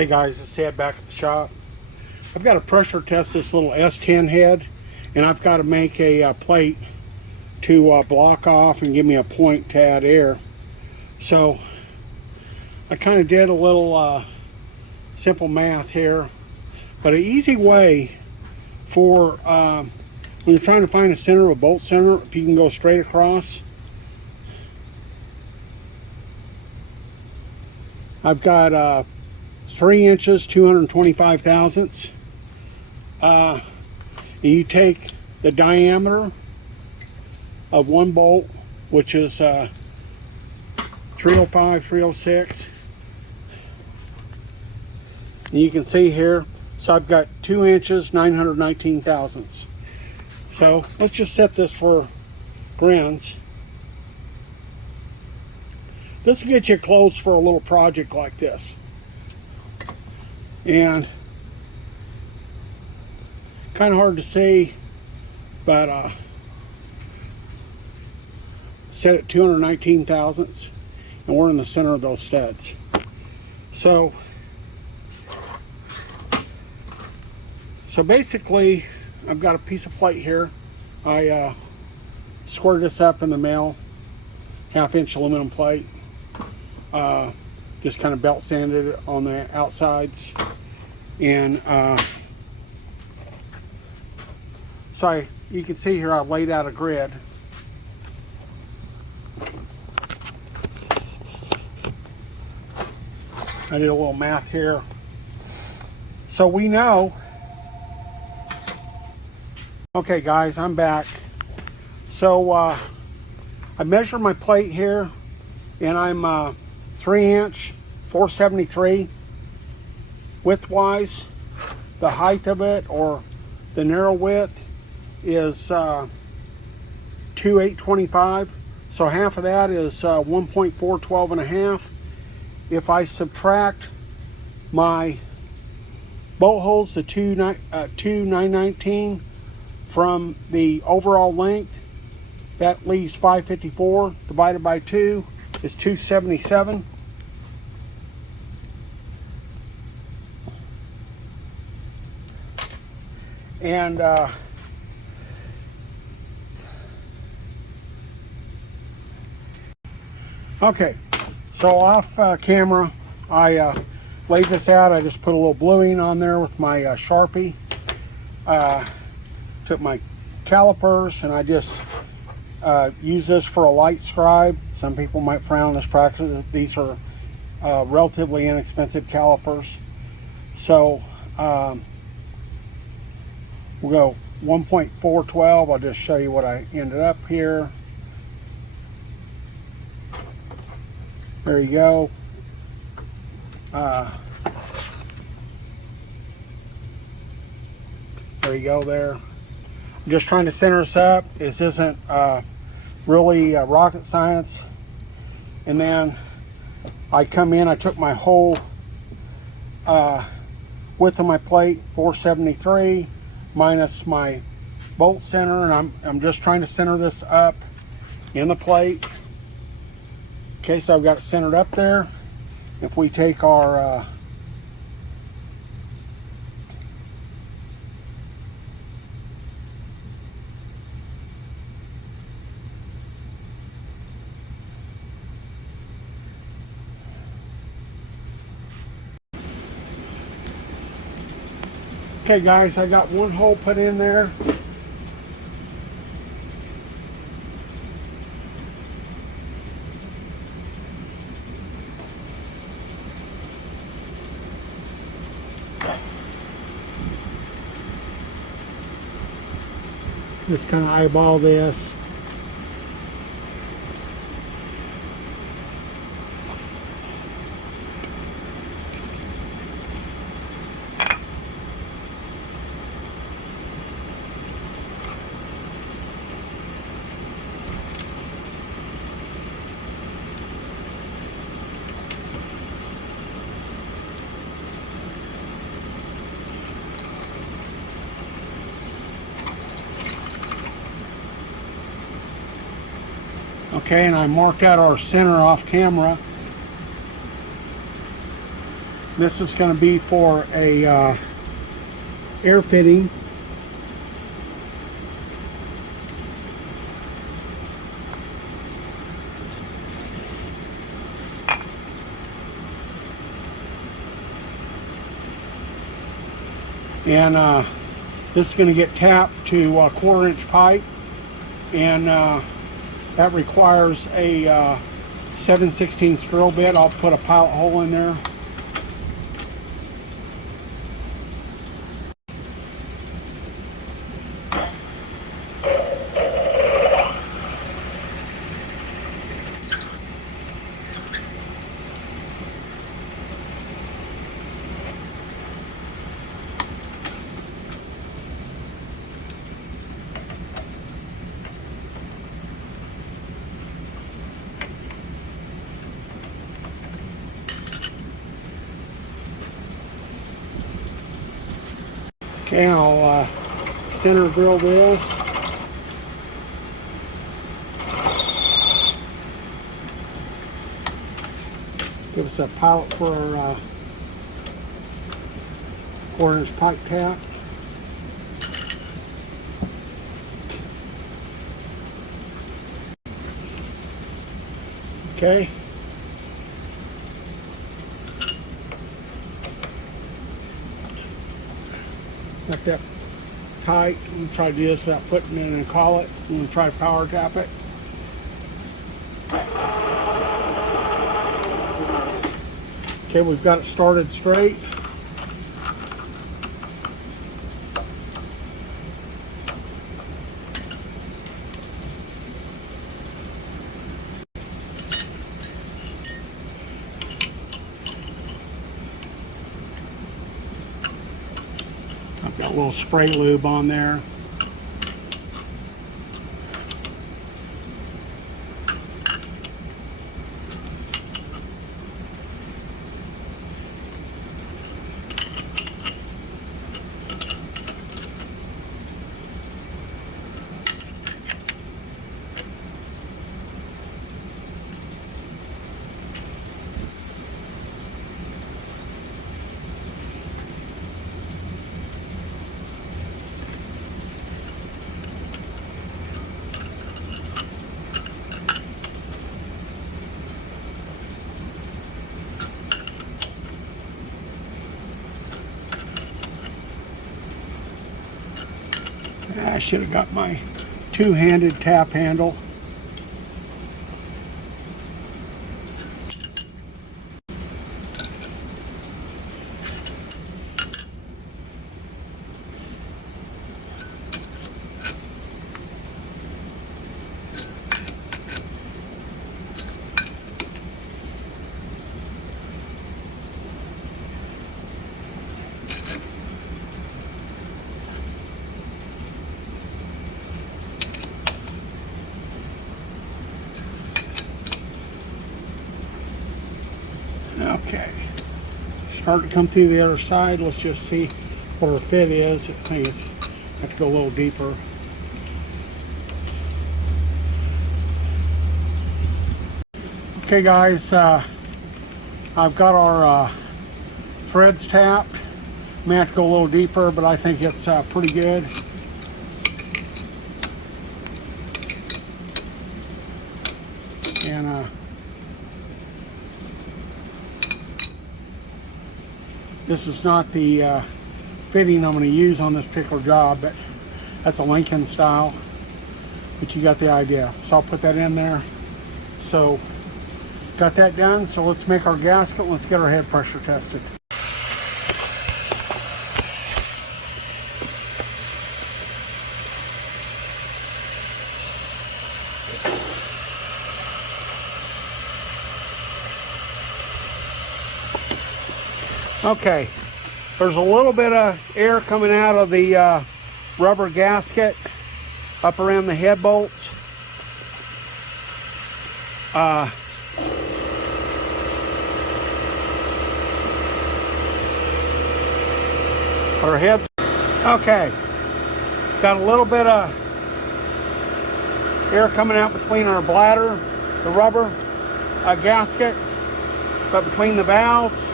Hey guys, it's Ted back at the shop. I've got to pressure test this little S10 head, and I've got to make a plate to block off and give me a point to add air. So I kind of did a little simple math here, but an easy way for when you're trying to find a center of a bolt center, if you can go straight across. I've got 3 inches, 225 thousandths. And you take the diameter of one bolt, which is 305, 306. And you can see here, so I've got 2 inches, 919 thousandths. So let's just set this for grins. This will get you close for a little project like this. And kind of hard to see, but set at 219 thousandths, and we're in the center of those studs. So basically, I've got a piece of plate here. I squared this up in the mail, 1/2-inch aluminum plate. Just kind of belt sanded it on the outsides, and so you can see here I laid out a grid. I did a little math here. So we know, okay guys, I'm back. So I measured my plate here, and I'm 3-inch, 473 width-wise. The height of it, or the narrow width, is 2,825. So half of that is 1.412 and a half. If I subtract my bolt holes, the 2,919 from the overall length, that leaves 554. Divided by 2 is 277. And okay, so off camera, I laid this out. I just put a little bluing on there with my Sharpie. Took my calipers, and I just use this for a light scribe. Some people might frown on this practice. These are relatively inexpensive calipers. So we'll go 1.412. I'll just show you what I ended up here. There you go. There you go there. I'm just trying to center this up. This isn't really rocket science. And then I come in, I took my whole width of my plate, 473, minus my bolt center, and I'm just trying to center this up in the plate. Okay, so I've got it centered up there. If we take our okay guys, I got one hole put in there. Just kind of eyeball this. Okay, and I marked out our center off camera. This is going to be for a air fitting. And this is going to get tapped to a 1/4-inch pipe, and that requires a 7/16 drill bit. I'll put a pilot hole in there. Okay, I'll center drill this. Give us a pilot for our 1/4-inch pipe tap. Okay. Got that tight. I'm going to try to do this without putting it in a collet. I'm going to try to power tap it. Okay, we've got it started straight. I've got a little spray lube on there. I should have got my two-handed tap handle. Okay, start to come through the other side. Let's just see what our fit is. I think it's have to go a little deeper. Okay, guys, I've got our threads tapped. May have to go a little deeper, but I think it's pretty good. And this is not the fitting I'm going to use on this particular job, but that's a Lincoln style, but you got the idea. So I'll put that in there. So got that done. So let's make our gasket. Let's get our head pressure tested. Okay, there's a little bit of air coming out of the rubber gasket up around the head bolts. Our head, okay, got a little bit of air coming out between our bladder, the rubber gasket, but between the valves.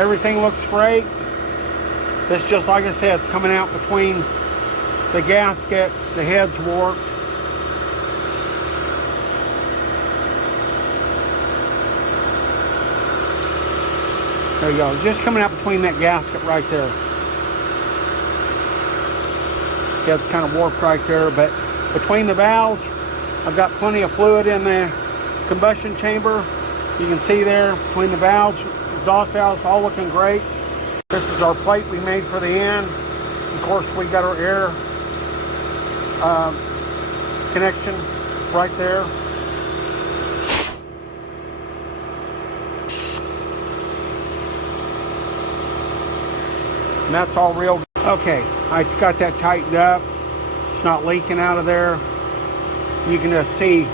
Everything looks great. This, just like I said, it's coming out between the gasket, the head's warped. There you go, just coming out between that gasket right there. Head's kind of warped right there, but between the valves, I've got plenty of fluid in the combustion chamber. You can see there, between the valves, exhaust valves, all looking great. This is our plate we made for the end. Of course, we got our air connection right there. And that's all real. Okay, I got that tightened up. It's not leaking out of there. You can just see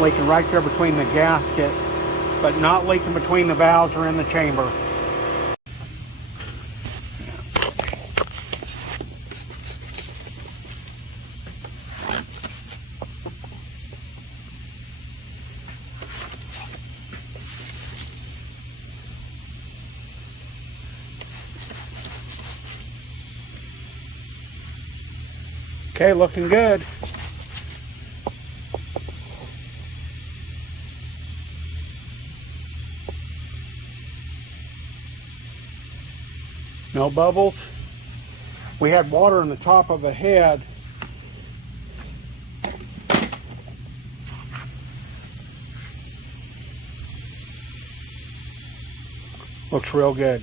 leaking right there between the gasket, but not leaking between the valves or in the chamber. Okay, looking good. No bubbles. We had water in the top of the head. Looks real good.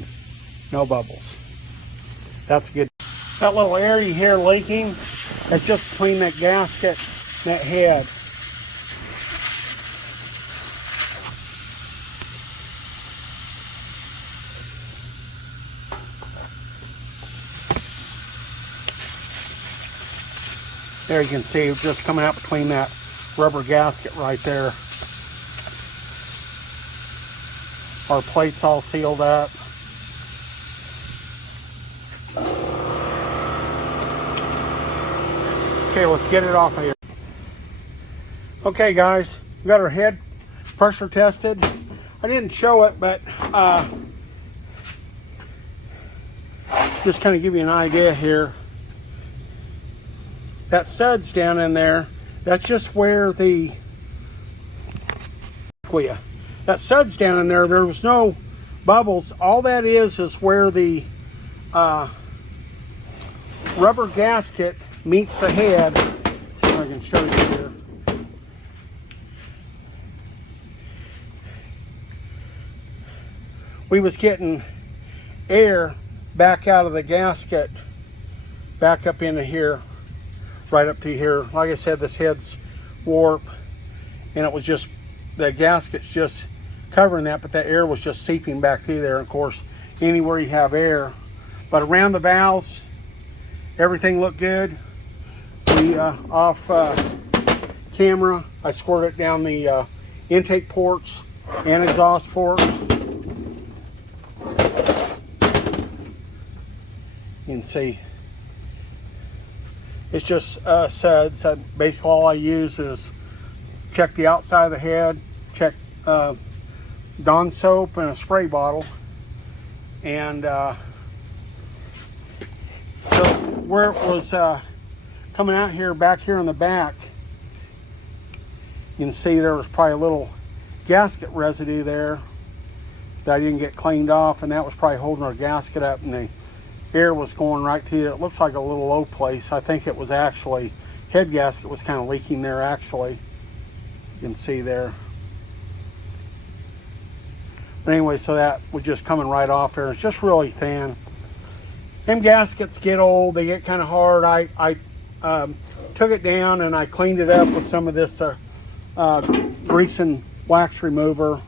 No bubbles. That's good. That little air you hear leaking, that's just between that gasket and that head. There you can see it's just coming out between that rubber gasket right there. Our plate's all sealed up. Okay, let's get it off of here. Okay guys, we got our head pressure tested. I didn't show it, but just kind of give you an idea here. That sud's down in there, that's just where the, that sud's down in there, there was no bubbles. All that is where the rubber gasket meets the head. Let's see if I can show you here. We was getting air back out of the gasket, back up into here, right up to here. Like I said, this head's warped, and it was just, the gasket's just covering that, but that air was just seeping back through there. Of course, anywhere you have air. But around the valves, everything looked good. We off camera, I squirted it down the intake ports and exhaust ports. You can see it's just suds. Basically all I use is check the outside of the head, check Dawn soap and a spray bottle, and so where it was coming out here, back here in the back, you can see there was probably a little gasket residue there that I didn't get cleaned off, and that was probably holding our gasket up, and the air was going right to it. It looks like a little low place. I think it was actually, head gasket was kind of leaking there actually. You can see there. But anyway, so that was just coming right off there. It's just really thin. Them gaskets get old, they get kind of hard. I took it down and I cleaned it up with some of this grease and wax remover.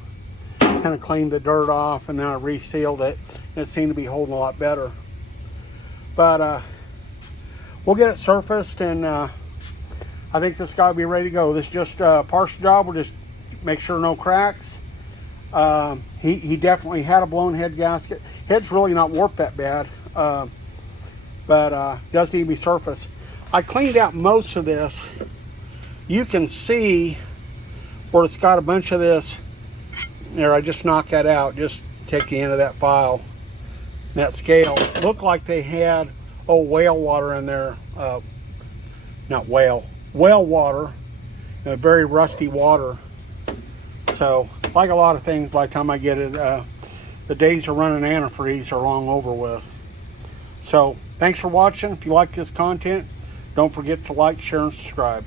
Kind of cleaned the dirt off, and then I resealed it, and it seemed to be holding a lot better. But we'll get it surfaced, and I think this guy will be ready to go. This is just a partial job. We'll just make sure no cracks. He definitely had a blown head gasket. Head's really not warped that bad, but does need to be surfaced. I cleaned out most of this. You can see where it's got a bunch of this. There, I just knocked that out. Just take the end of that file. That scale looked like they had whale water in there. Not whale, well water. Very rusty water. So, like a lot of things, by the time I get it, the days of running antifreeze are long over with. So, thanks for watching. If you like this content, don't forget to like, share, and subscribe.